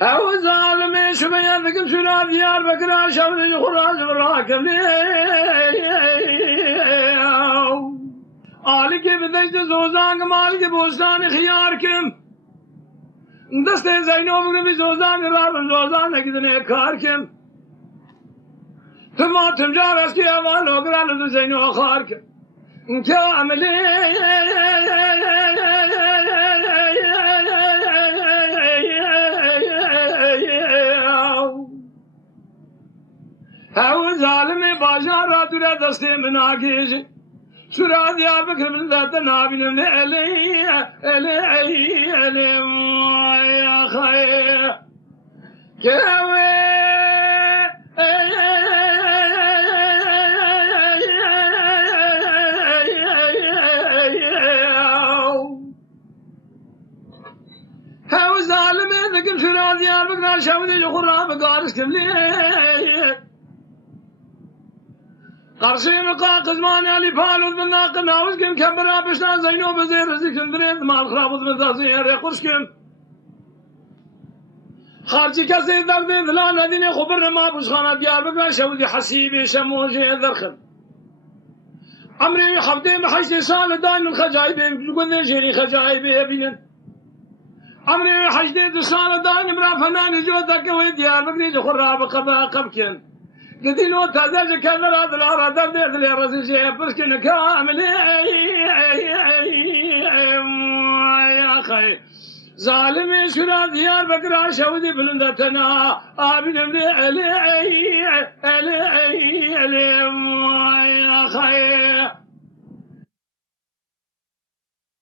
او ظالم شبيان ذكم سنا ديار بكرا شمد خراج راكب لي آلك بديت زوزان مالك بوستان خياركم دست زينو بگم زوزان رابن زوزان كدني كاركم ثم تمجار اسكي امان وقران زينو خاركم كاملي او ظالم بازار دوره دسته مناگیج سورا دیار بکر بلدت نابینم الی الی الی یا خیر کهوه او ظالم ذکم سورا دیار بکر شمدی خورا بگارش کملی قرشي مقا قزمان علي فالوز من ناقل ناوز كم كبرا بشتان زينو بزير زيكن بريد مال خرابوز من ذازين ريقرش كم خارجي كسي دردين ذلان هدين خبرنا ما بوشخانا ديار بقى شودي حسيبي شموجي ذرخن عمري خبتين بحشتي سال داين من خجايبين بقول جيري خجايبي بينن عمري حشتي سال داين برا فنان جو ذكوي ديار بقى خراب قبا قبكن قدينو تازج كلر هذا العرا درد اللي راسي بركن كامل يا اخي ظالم شرا ديار بكرا شودي بلندتنا ابن علي علي علي يا اخي